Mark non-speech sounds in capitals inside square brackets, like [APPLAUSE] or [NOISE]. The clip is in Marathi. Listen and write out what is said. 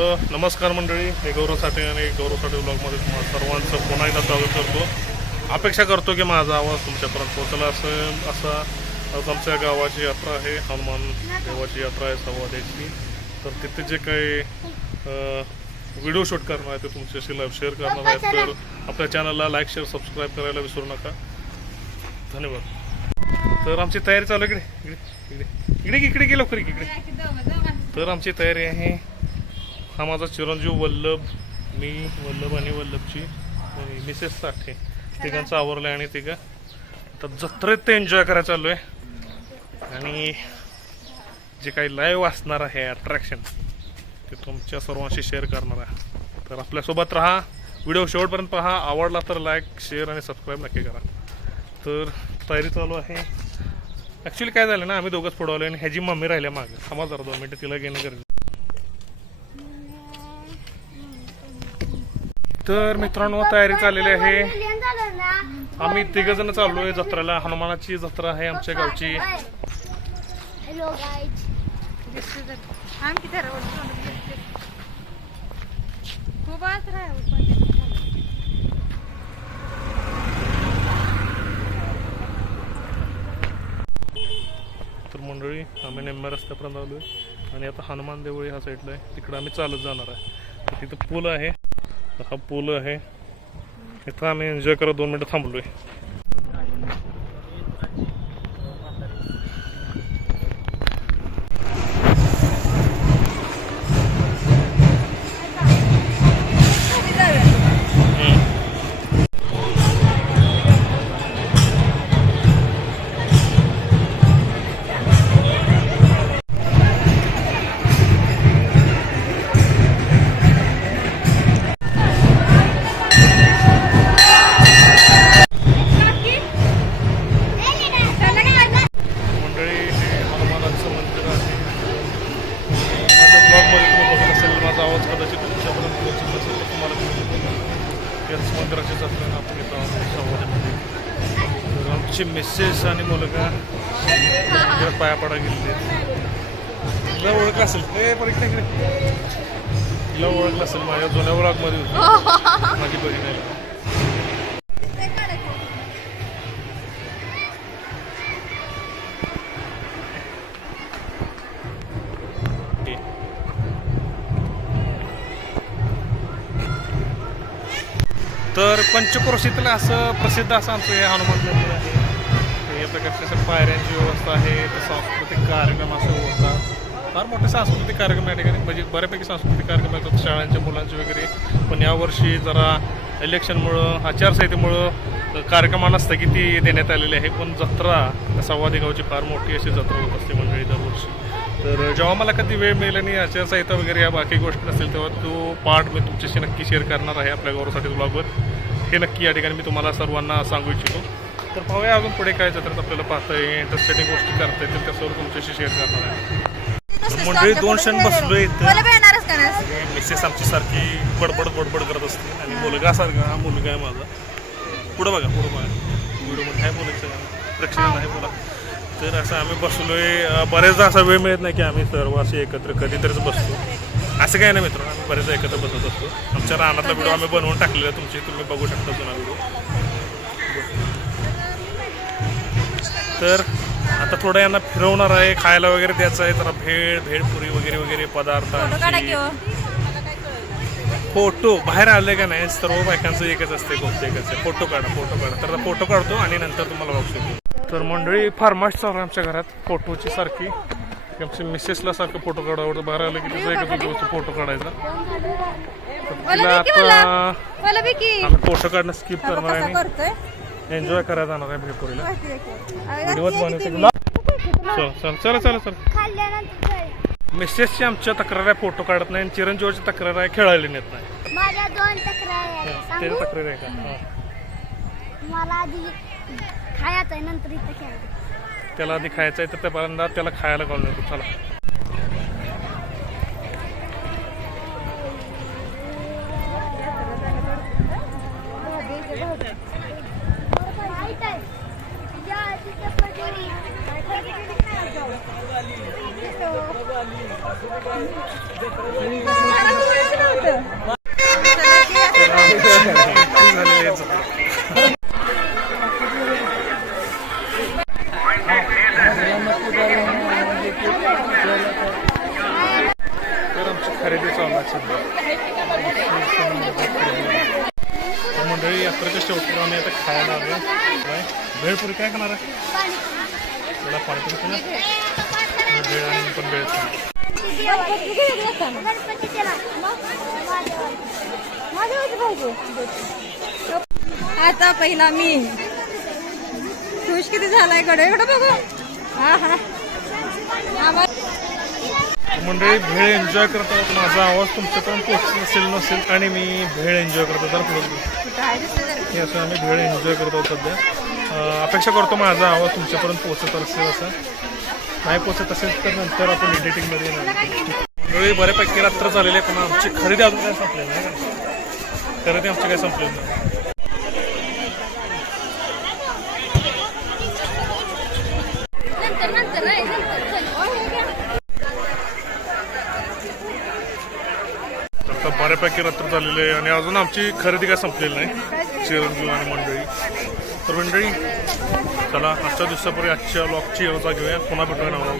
नमस्कार मंडळी. मी गौरव साठे आणि गौरव साठे ब्लॉगमध्ये तुम्हाला सर्वांचं पुन्हा एकदा स्वागत करतो. अपेक्षा करतो की माझा आवाज तुमच्यापर्यंत पोहोचला असं असा. आज आमच्या गावाची यात्रा आहे हनुमान देवाची यात्रा आहे सव्वाद्याची तर तिथे जे काही व्हिडिओ शूट करणार आहे ते तुमच्याशी लाईव्ह शेअर करणार आहे. तर आपल्या चॅनलला लाईक शेअर सबस्क्राईब करायला विसरू नका. धन्यवाद. तर आमची तयारी चालू इकडे इकडे इकडे इकडे गेलो खरी इकडे. तर आमची तयारी आहे. हा माझा चिरंजीव वल्लभ मी वल्लभ आणि वल्लभची मिसेस साठे. तिघांचं आवरलं आहे आणि तिघं. तर जत्रेत ते एन्जॉय करायला चालू आहे आणि जे काही लाईव्ह असणार आहे अट्रॅक्शन ते तुमच्या सर्वांशी शेअर करणार आहे. तर आपल्यासोबत राहा. व्हिडिओ शेवटपर्यंत पहा. आवडला तर लाईक शेअर आणि सबस्क्राईब नक्की करा. तर तयारी चालू आहे. ॲक्च्युली काय झालं ना आम्ही दोघंच पुढवलं आणि ह्याची मम्मी राहिल्या मागं. थांबा जरा दोन मिनटं तिला घेणं गरजेचं तर मित्रांनो तयारी चाललेली आहे. आम्ही तिघ जण चाललो आहे जत्रेला. हनुमानाची जत्रा आहे आमच्या गावची. तर मंडळी आम्ही निम्म्या रस्त्यापर्यंत आलो आहे आणि आता हनुमान देवळी ह्या साईडला आहे. तिकडं आम्ही चालत जाणार आहे. तिथं पूल आहे. हा पूल आहे. इथं आम्ही एन्जॉय करत दोन मिनटं थांबलो माझ्या ब्लॉगमध्ये तुम्ही बघत असेल माझा आवाज कदाचित तुमच्यापर्यंत पोहोचत नसेल तर तुम्हाला. याच मंदिराच्या जत्रेनं आपण इथं आहोत तर आमची मिसेस आणि मुलगा मंदिरात पाया पडा गेलेले तिला ओळख असेल. ए पण इकडे तिला ओळखलं असेल माझ्या जुन्या ब्लॉगमध्ये होती. [LAUGHS] माझी बहीण आहे. तर पंचक्रोशीतील असं प्रसिद्ध असं आमचं हे हनुमान मंदिर आहे. या प्रकारची असं पायऱ्यांची व्यवस्था आहे तर सांस्कृतिक कार्यक्रम असं होता फार मोठे सांस्कृतिक कार्यक्रम या ठिकाणी म्हणजे बऱ्यापैकी सांस्कृतिक कार्यक्रम येतात शाळांच्या मुलांचे वगैरे. पण यावर्षी जरा इलेक्शनमुळं आचारसंहितेमुळं कार्यक्रमाला स्थगिती देण्यात आलेली आहे. पण जत्रा सव्वादी गावची फार मोठी अशी जत्रा होत असते मंडळी दरवर्षी. तर जेव्हा मला कधी वेळ मिळेल आणि आचारसंहिता वगैरे या बाकी गोष्टी नसतील तेव्हा तो पार्ट मी तुमच्याशी नक्की शेअर करणार आहे आपल्या गौरवसाठी ब्लॉगवर हे नक्की या ठिकाणी मी तुम्हाला सर्वांना सांगू इच्छितो. तर पाहूया अजून पुढे काय जत्रेत आपल्याला पाहता येईल इंटरेस्टिंग गोष्टी करता येतील त्याच्यावर तुमच्याशी शेअर करणार आहे. तर मंडळी दोन क्षण बसलो इथं. मला बी येणारच का नाही? आणि मिसेस आमची सारखी बडबड बडबड करत असते आणि मुलगा सारखा हा मुलगा आहे माझा. पुढं बघा पुढं बघा. व्हिडिओमध्ये काय बोलायचं प्रेक्षकांना आहे बोला तर असं आम्ही बसलोय. अं, बरेचदा असा वेळ मिळत नाही की आम्ही सर्व असे एकत्र कधीतरीच बसतो. असं काय नाही मित्रांनो आम्ही बरेचदा एकत्र बसत असतो. आमच्या रानातला व्हिडिओ आम्ही बनवून टाकलेला आहे. तुमची तुम्ही बघू शकता जुना व्हिडिओ. तर आता थोडं यांना फिरवणार आहे खायला वगैरे द्यायचं आहे. जरा भेळ भेळपुरी वगैरे वगैरे पदार्थ फोटो बाहेर आले का नाही सर्व बायकांचं एकच असते एकच आहे. फोटो काढा फोटो काढा. तर फोटो काढतो आणि नंतर तुम्हाला बघू शकतो. तर मंडळी फार्मास्ट चालू आहे आमच्या घरात फोटोची सारखी. की आमच्या मिसेसला सारखं फोटो काढावं बाहेर आलं की तिचा एकच असतो फोटो काढायचा. तर तिला आता आम्ही फोटो काढणं स्किप करणार आहे एन्जॉय करायला जाणार आहे भेटपुरीला. आहे. किती बनवायचं चल चल चला चला मिसेसची आमच्या तक्रार आहे फोटो काढत नाही आणि चिरंजीवाची तक्रार आहे खेळायला नेत नाही. माझ्या दोन तक्रारी सांगू? तक्रार आहे का? हा. मला आधी खायचं आहे नंतर इथं खेळायचं. त्याला आधी खायचं आहे तर त्या पहिल्यांदा त्याला खायला कॉल नव्हतो चला. मंडळी यात्रेच्या शेवटी आम्ही आता खायला आलो काय? भेळपुरी काय खाणार आहे? त्याला पाणीपुरी खाणार आणि भेळ आणि पण भेळ खाणार. आता पहिला मी. खुश किती झालायकडे इकडे बघू. हा हा. मंडळी भेळ एन्जॉय करत आहोत. माझा आवाज तुमच्यापर्यंत पोहोचत असेल नसेल आणि मी भेळ एन्जॉय करतो तर पुढे हे असं आम्ही भेळ एन्जॉय करत आहोत सध्या. अपेक्षा करतो माझा आवाज तुमच्यापर्यंत पोहोचत असेल असं. नाही पोहोचत असेल तर नंतर आपण एडिटिंगमध्ये येणार मंडळी बऱ्यापैकी रात्र झालेली आहे पण आमची खरेदी अजून काय संपलेली नाही. का? खरेदी आमची काय संपलेली नाही नंतर नंतर नाही नंतर बऱ्यापैकी रात्र झालेली आहे आणि अजून आमची खरेदी काय संपलेली नाही. चिरंजीव आणि मंडळी. तर मंडळी चला आजच्या दिवसापूर्वी आजच्या लॉकची रजा घेऊया पुन्हा भेटूया नवरा